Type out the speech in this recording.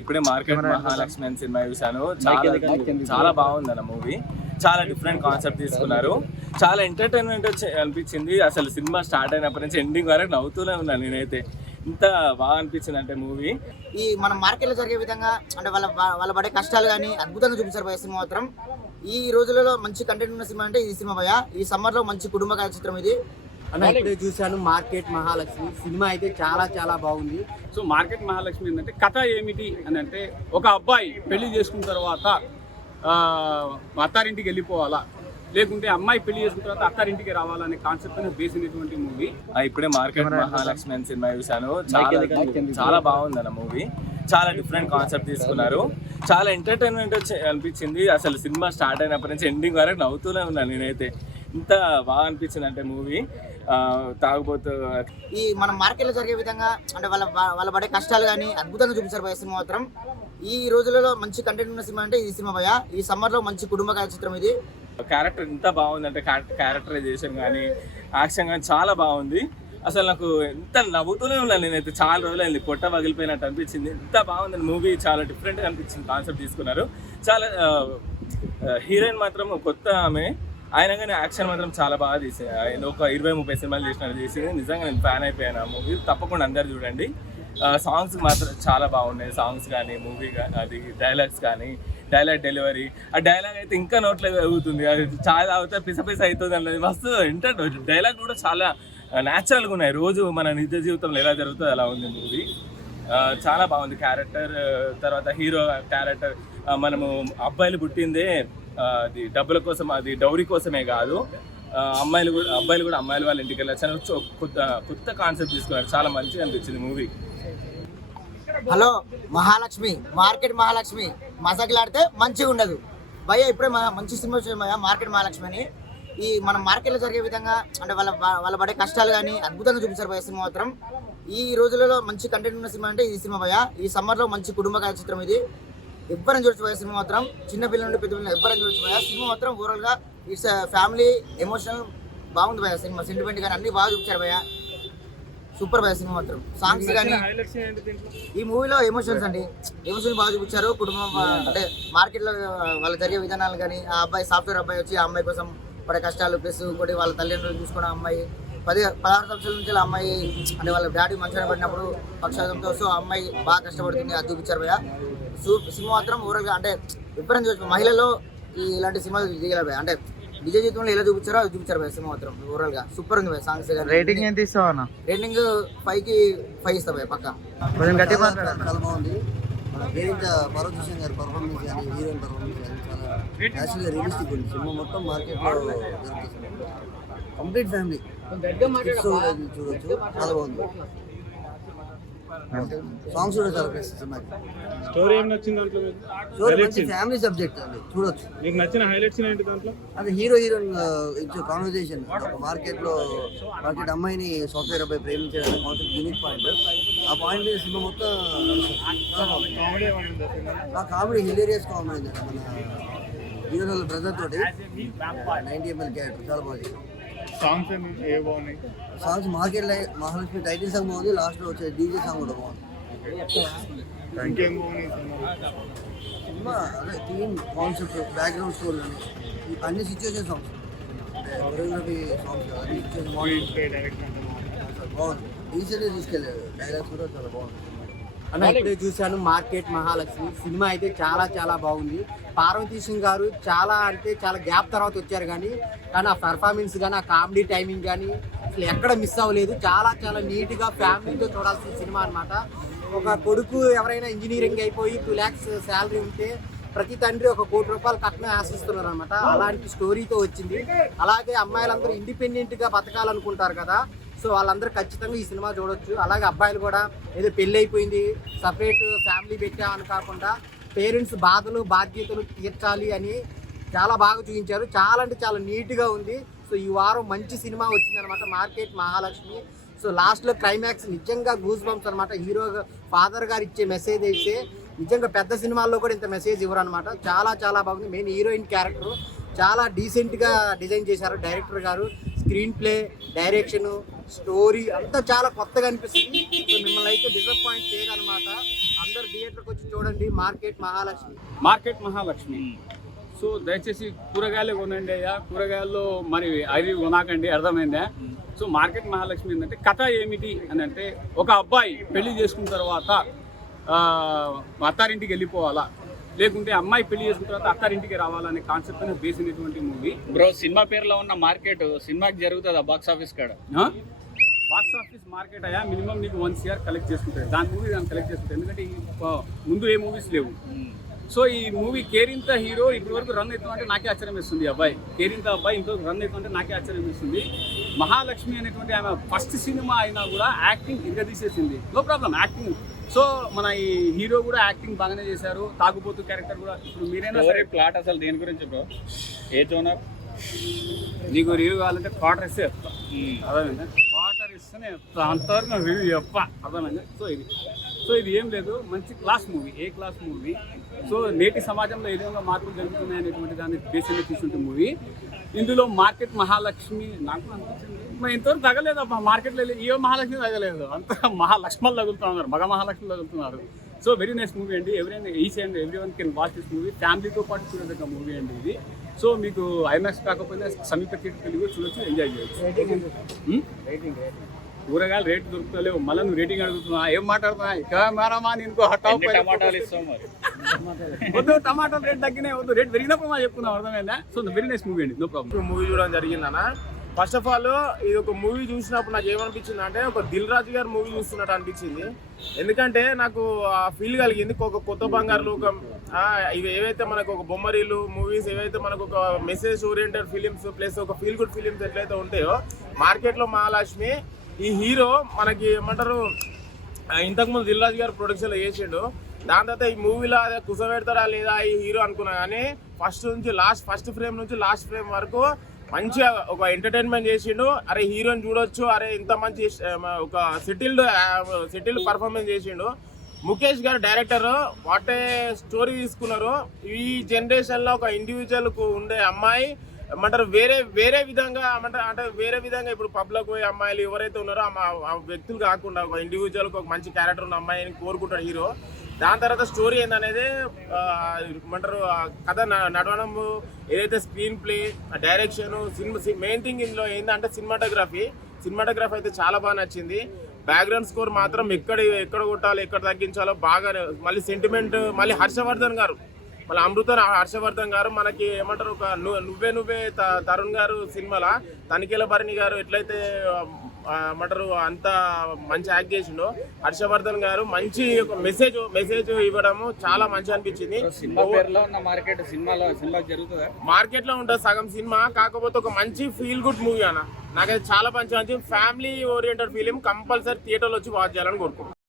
ఇప్పుడే మార్కెట్ మహాలక్ష్మి అని సినిమా చూసాను. చాలా బాగుంది అన్న మూవీ. చాలా డిఫరెంట్ కాన్సెప్ట్ తీసుకున్నారు. చాలా ఎంటర్టైన్మెంట్ అనిపించింది. అసలు సినిమా స్టార్ట్ అయినప్పటి నుంచి ఎండింగ్ వరకు నవ్వుతూనే ఉన్నాను నేనైతే. ఇంత బాగా అనిపించింది అంటే మూవీ. ఈ మన మార్కెట్లో జరిగే విధంగా అంటే వాళ్ళ పడే కష్టాలు కానీ అద్భుతంగా చూపించారు భయ సినిమా మాత్రం. ఈ రోజులలో మంచి కంటెంట్ ఉన్న సినిమా అంటే ఈ సినిమా భయ. ఈ సమ్మర్ లో మంచి కుటుంబ కథ చిత్రం ఇది. అన్న ఇప్పుడే చూశాను మార్కెట్ మహాలక్ష్మి సినిమా అయితే చాలా చాలా బాగుంది. సో మార్కెట్ మహాలక్ష్మి ఏంటంటే కథ ఏమిటి అని అంటే, ఒక అబ్బాయి పెళ్లి చేసుకున్న తర్వాత అత్తారింటికి వెళ్ళిపోవాలా, లేకుంటే అమ్మాయి పెళ్లి చేసుకున్న తర్వాత అత్తారింటికి రావాలనే కాన్సెప్ట్ అనేది బేస్ అయినటువంటి మూవీ. ఇప్పుడే మార్కెట్ మహాలక్ష్మి అని సినిమా చూసాను. చాలా బాగుంది అన్న మూవీ. చాలా డిఫరెంట్ కాన్సెప్ట్ తీసుకున్నారు. చాలా ఎంటర్టైన్మెంట్ అనిపించింది. అసలు సినిమా స్టార్ట్ అయినప్పటి నుంచి ఎండింగ్ వరకు నవ్వుతూనే ఉన్నాను నేనైతే. ఇంత బాగా అనిపించింది అంటే మూవీ. తాగుబోతు ఈ మన మార్కెట్లో జరిగే విధంగా అంటే వాళ్ళ పడే కష్టాలు కానీ అద్భుతంగా చూపించారు భయ సినిమా మాత్రం. ఈ రోజులలో మంచి కంటెంట్ ఉన్న సినిమా అంటే ఈ సినిమా భయ. ఈ సమ్మర్ లో మంచి కుటుంబ కథ చిత్రం ఇది. క్యారెక్టర్ ఎంత బాగుందంటే క్యారెక్టరైజేషన్ కానీ యాక్షన్ కానీ చాలా బాగుంది. అసలు నాకు ఎంత నవ్వుతూనే ఉన్నాను నేనైతే. చాలా రోజులైంది పొట్ట పగిలిపోయినట్టు అనిపించింది. ఎంత బాగుంది మూవీ. చాలా డిఫరెంట్గా అనిపించింది. కాన్సెప్ట్ తీసుకున్నారు. చాలా హీరోయిన్ మాత్రం కొత్త ఆమె, ఆయన కానీ యాక్షన్ మాత్రం చాలా బాగా తీసింది. ఆయన ఒక 20-30 సినిమాలు చేసింది. నిజంగా నేను ఫ్యాన్ అయిపోయాను ఆ మూవీ. తప్పకుండా అందరు చూడండి. సాంగ్స్ మాత్రం చాలా బాగున్నాయి. సాంగ్స్ కానీ మూవీ కానీ అది డైలాగ్స్ కానీ డైలాగ్ డెలివరీ, ఆ డైలాగ్ అయితే ఇంకా నోట్లో అవుతుంది. అది చాలా అవుతా పిస అవుతుంది అన్నది మస్తు. ఏంటంటే డైలాగ్ కూడా చాలా న్యాచురల్గా ఉన్నాయి. రోజు మన నిజ జీవితంలో ఎలా జరుగుతుందో అలా ఉంది మూవీ. చాలా బాగుంది క్యారెక్టర్. తర్వాత హీరో క్యారెక్టర్, మనము అబ్బాయిలు పుట్టిందే అది డబ్బుల కోసం, అది డౌరీ కోసమే కాదు. అబ్బాయిలు కూడా అమ్మాయిలు వాళ్ళ ఇంటికి వెళ్ళొచ్చాను. కొత్త కాన్సెప్ట్ తీసుకున్నారు. చాలా మంచిగా అనిపించింది movie. Hello Mahalakshmi, market Mahalakshmi మజాకులాడితే మంచిగా ఉండదు భయ్య. ఇప్పుడే మంచి సినిమా వచ్చింది భయ్య, మార్కెట్ మహాలక్ష్మి అని. ఈ మన మార్కెట్లో జరిగే విధంగా అంటే వాళ్ళ పడే కష్టాలు కానీ అద్భుతంగా చూపించారు భయ్య సినిమా మాత్రం. ఈ రోజులలో మంచి కంటెంట్ ఉన్న సినిమా అంటే ఈ సినిమా భయ్య. ఈ సమ్మర్ లో మంచి కుటుంబ కథ చిత్రం ఇది. ఎవ్వరని చూడొచ్చు భయ్య సినిమా మాత్రం. చిన్న పిల్లల నుండి పెద్ద పిల్లలు ఎవ్వరని చూడొచ్చు భయ్య. సినిమా మాత్రం ఓవరాల్ గా ఇట్స్ ఫ్యామిలీ ఎమోషనల్ బాగుంది భయ్య. సినిమా సెంటిమెంట్ కానీ అన్ని బాగా చూపించారు భయ్య. సూపర్ భయ్య సినిమా మాత్రం. సాంగ్స్ కానీ ఈ మూవీలో ఎమోషన్స్ అండి, ఎమోషన్స్ బాగా చూపించారు. కుటుంబం అంటే మార్కెట్ లో వాళ్ళ జరిగే విధానాలు కానీ, ఆ అబ్బాయి సాఫ్ట్వేర్ అబ్బాయి వచ్చి ఆ అమ్మాయి కోసం పడే కష్టాలు, ప్లస్ ఇంకోటి వాళ్ళ తల్లిదండ్రులు చూసుకున్న అమ్మాయి 16 సంవత్సరాల నుంచి ఆ అమ్మాయి అంటే వాళ్ళ డాడీ మంచిగా పడినప్పుడు పక్షాతంతో సో ఆ అమ్మాయి బాగా కష్టపడుతుంది, అది చూపించారు భయ్య. సినిమా మాత్రం ఓవరాల్ గా అంటే విపరీతం చూసి మహిళల్లో ఇలాంటి సినిమాలు దిగలే భయ్య. అంటే నిజ జీవితంలో ఎలా చూపించారో అది చూపించారు భయ్య సినిమా మాత్రం. ఓవరాల్ గా సూపర్ ఉంది భయ్య. సాంగ్స్ రేటింగ్ ఎంత ఇస్తావు అన్న? రేటింగ్ 5కి 5 ఇస్తా భయ్య పక్కా. చాలా బాగుంది. పార్వతీశం గారి పర్ఫార్మెన్స్ కానీ, హీరోయిన్ పర్ఫార్మెన్స్ కానీ చాలా నేచురల్గా రియలిస్టిక్ ఉంది. సినిమా మొత్తం మార్కెట్లో దొరుకుతుంది. కంప్లీట్ ఫ్యామిలీ చూడొచ్చు. చాలా బాగుంది. సాంగ్స్ కూడా చాలా బెస్ట్ సినిమాకి. స్టోరీ ఏం నచ్చింది దాంట్లో? స్టోరీ మంచి ఫ్యామిలీ సబ్జెక్ట్ అండి, చూడొచ్చు. మీకు నచ్చిన హైలైట్స్ ఏంటి దాంట్లో? అంటే హీరో హీరోయిన్ ఇచ్చే కాన్వర్జేషన్, మార్కెట్ అమ్మాయిని సాఫ్ట్వేర్ అబ్బాయి ప్రేమించడం కాన్సెప్ట్ యూనిక్ పాయింట్. ఆ పాయింట్ మీద సినిమా మొత్తం కామెడీ, హిలేరియస్ కామెడీ అండి. మన హీరో బ్రదర్ తోటి 90 ml క్యారెక్టర్ చాలా బాగుంది. సాంగ్స్ ఏ బాగున్నాయి? Songs market Mahalakshmi title song బాగుంది. లాస్ట్లో వచ్చే డీజే సాంగ్ కూడా బాగుంది. ఇంకేం బాగున్నాయి సినిమా అదే థీమ్, కాన్సెప్ట్, బ్యాక్గ్రౌండ్ స్కోర్ కానీ అన్ని సిచ్యువేషన్ సాంగ్స్, కొరియోగ్రఫీ సాంగ్స్ అన్ని సిచ్యువేషన్ బాగుంది. ఈజీగా తీసుకెళ్ళారు. డైలాగ్స్ కూడా చాలా బాగుంది. అన్న ఇప్పుడే చూశాను మార్కెట్ మహాలక్ష్మి సినిమా అయితే చాలా చాలా బాగుంది. పార్వతీశం గారు చాలా అంటే చాలా గ్యాప్ తర్వాత వచ్చారు, కానీ ఆ పెర్ఫార్మెన్స్ కానీ, ఆ కామెడీ టైమింగ్ కానీ అసలు ఎక్కడ మిస్ అవ్వలేదు. చాలా చాలా నీట్గా ఫ్యామిలీతో చూడాల్సిన సినిమా అనమాట. ఒక కొడుకు ఎవరైనా ఇంజనీరింగ్ అయిపోయి 2 lakhs శాలరీ ఉంటే ప్రతి తండ్రి 1 కోటి రూపాయలు కట్నం ఆశిస్తున్నారు అనమాట. అలాంటి స్టోరీతో వచ్చింది. అలాగే అమ్మాయిలందరూ ఇండిపెండెంట్గా బతకాలనుకుంటారు కదా, సో వాళ్ళందరూ ఖచ్చితంగా ఈ సినిమా చూడొచ్చు. అలాగే అబ్బాయిలు కూడా ఏదో పెళ్ళి అయిపోయింది సపరేట్ ఫ్యామిలీ పెట్టామని కాకుండా పేరెంట్స్ బాధలు బాధ్యతలు తీర్చాలి అని చాలా బాగా చూపించారు. చాలా అంటే చాలా నీట్గా ఉంది. సో ఈ వారం మంచి సినిమా వచ్చిందనమాట మార్కెట్ మహాలక్ష్మి. సో లాస్ట్లో క్లైమాక్స్ నిజంగా గూస్ బంప్స్ అనమాట. హీరో ఫాదర్ గారు ఇచ్చే మెసేజ్ అయితే నిజంగా పెద్ద సినిమాల్లో కూడా ఇంత మెసేజ్ ఇవ్వరు అనమాట. చాలా చాలా బాగుంది. మెయిన్ హీరోయిన్ క్యారెక్టర్ చాలా డీసెంట్గా డిజైన్ చేశారు డైరెక్టర్ గారు. స్క్రీన్ ప్లే, డైరెక్షన్, స్టోరీ అంతా చాలా కొత్తగా అనిపిస్తుంది. సో మిమ్మల్ని అయితే డిసప్పాయింట్ చేయదనమాట. అందరు థియేటర్కి వచ్చి చూడండి market Mahalakshmi. Market Mahalakshmi. So దయచేసి కూరగాయలు కొనండి అయ్యా, కూరగాయల్లో మరి అవి కొనాకండి, అర్థమైందా? సో మార్కెట్ మహాలక్ష్మి ఏంటంటే కథ ఏమిటి అని అంటే, ఒక అబ్బాయి పెళ్లి చేసుకున్న తర్వాత అత్తారింటికి వెళ్ళిపోవాలా, లేకుంటే అమ్మాయి పెళ్లి చేసుకున్న తర్వాత అత్తారింటికి రావాలనే కాన్సెప్ట్ అనేది బేస్ అయినటువంటి మూవీ. బ్రో సినిమా పేరులో ఉన్న మార్కెట్ సినిమాకి జరుగుతుందా బాక్స్ ఆఫీస్ కాడ? బాక్స్ ఆఫీస్ మార్కెట్ అయ్యా మినిమం నీకు 1 CR కలెక్ట్ చేసుకుంటారు, దాని మూవీ దాన్ని కలెక్ట్ చేసుకుంటారు. ఎందుకంటే ముందు ఏ మూవీస్ లేవు. సో ఈ మూవీ కేరింత హీరో ఇప్పటి వరకు రన్ అవుతుందంటే నాకే ఆశ్చర్యం వేస్తుంది. అబ్బాయి కేరింత అబ్బాయి ఇంతవరకు రన్ అవుతుందంటే నాకే ఆశ్చర్యం వేస్తుంది. మహాలక్ష్మి అనేటువంటి ఆమె ఫస్ట్ సినిమా అయినా కూడా యాక్టింగ్ ఇరగదీసేసింది, నో ప్రాబ్లం యాక్టింగ్. సో మన ఈ హీరో కూడా యాక్టింగ్ బాగానే చేశారు. తాగుబోతు క్యారెక్టర్ కూడా. ఇప్పుడు మీరైనా సరే ప్లాట్ అసలు దేని గురించి బ్రో? ఏ జోనర్? నీకు రివ్యూ కావాలంటే క్వార్టర్ ఇస్తే చెప్తా, అర్థమైందా? క్వార్టర్ ఇస్తేనే చెప్తా, అంతవరకు నేను రివ్యూ చెప్పా, అర్థమైందా? సో ఇది ఏం లేదు, మంచి క్లాస్ మూవీ, ఏ క్లాస్ మూవీ. సో నేటి సమాజంలో ఏ విధంగా మార్పులు జరుగుతున్నాయి అనేటువంటి దాన్ని బేసిక్గా తీసుకుంటే మూవీ. ఇందులో మార్కెట్ మహాలక్ష్మి నాకు అనిపించింది ఇంతవరకు తగలేదు అబ్బా, మార్కెట్లో ఏ మహాలక్ష్మి తగలేదు, అంత మహాలక్ష్మలు తగులుతున్నారు, మగ మహాలక్ష్మి తగులుతున్నారు. సో వెరీ నైస్ మూవీ అండి. Each and every one can watch this movie. ఫ్యామిలీతో పాటు చూడదగ్గ మూవీ అండి ఇది. సో మీకు ఐమాక్స్ కాకపోతే సమీప థియేటర్కి కూడా చూడొచ్చు, ఎంజాయ్ చేయొచ్చు. కూరగాయలు రేటు దొరుకుతలేవు, మళ్ళీ నువ్వు రేటింగ్ అడుగుతున్నా, ఏం మాట్లాడుతున్నా? కెమెరామా ఇంకో టమాటాలు ఇస్తాం మరి. వద్దు, టమాటాలు రేట్ తగ్గినాయి, వద్దు, రేట్ పెరిగినప్పుడు మా చెప్పుకున్నాం, అర్థమైందా? సో వెరీ నైస్ మూవీ అండి, నో ప్రాబ్లం. మూవీ చూడడం జరిగిందన్న. ఫస్ట్ ఆఫ్ ఆల్ ఇది ఒక మూవీ చూసినప్పుడు నాకు ఏమనిపించింది అంటే, ఒక దిల్ రాజు గారి మూవీ చూస్తున్నట్టు అనిపించింది. ఎందుకంటే నాకు ఆ ఫీల్ కలిగింది, ఒక కొత్త బంగారు లోకం, ఇవి ఏవైతే మనకు ఒక బొమ్మరీలు మూవీస్, ఏవైతే మనకు ఒక మెసేజ్ ఓరియంటెడ్ ఫిలిమ్స్ ప్లస్ ఒక ఫీల్ గుడ్ ఫిలిమ్స్ ఎట్లయితే ఉంటాయో, మార్కెట్లో మహాలక్ష్మి ఈ హీరో మనకి ఏమంటారు, ఇంతకుముందు దిల్ రాజు గారు ప్రొడక్షన్లో చేసిండు. దాని తర్వాత ఈ మూవీలో అదే కుసబెడతాడా లేదా ఈ హీరో అనుకున్నా, కానీ ఫస్ట్ ఫ్రేమ్ నుంచి లాస్ట్ ఫ్రేమ్ వరకు మంచిగా ఒక ఎంటర్టైన్మెంట్ చేసిండు. అరే హీరోని చూడొచ్చు, అరే ఇంత మంచి ఒక సెటిల్డ్ పర్ఫార్మెన్స్ చేసిండు. ముఖేష్ గారు డైరెక్టర్, వాటే స్టోరీ తీసుకున్నారు. ఈ జనరేషన్లో ఒక ఇండివిజువల్కు ఉండే అమ్మాయి ఏమంటారు వేరే విధంగా అంటే వేరే విధంగా ఇప్పుడు పబ్లకు పోయే అమ్మాయిలు ఎవరైతే ఉన్నారో ఆ వ్యక్తులు కాకుండా ఒక ఇండివిజువల్కి ఒక మంచి క్యారెక్టర్ ఉన్న అమ్మాయిని కోరుకుంటాడు హీరో. దాని తర్వాత స్టోరీ ఏందనేది ఏమంటారు కథ నడవడము, ఏదైతే screen play, direction, main thing ఇందులో ఏంటంటే సినిమాటోగ్రఫీ అయితే చాలా బాగా నచ్చింది. బ్యాక్గ్రౌండ్ స్కోర్ మాత్రం ఎక్కడ కొట్టాలి ఎక్కడ తగ్గించాలో బాగా, మళ్ళీ సెంటిమెంట్, మళ్ళీ హర్షవర్ధన్ గారు మనకి ఏమంటారు ఒక నువ్వే తరుణ్ గారు సినిమాల తనిఖీల భరణి గారు ఎట్లయితే ఏమంటారు అంత మంచి యాక్ట్ చేసిండో, హర్షవర్ధన్ గారు మంచి ఒక మెసేజ్ ఇవ్వడము చాలా మంచి అనిపించింది. మార్కెట్ లో ఉంటుంది సగం సినిమా, కాకపోతే ఒక మంచి ఫీల్ గుడ్ మూవీ అన్న. నాకైతే చాలా మంచి ఫ్యామిలీ ఓరియంటెడ్ ఫిలిం, కంపల్సరీ థియేటర్లో వచ్చి వాచ్ చేయాలని కోరుకుంటున్నాను.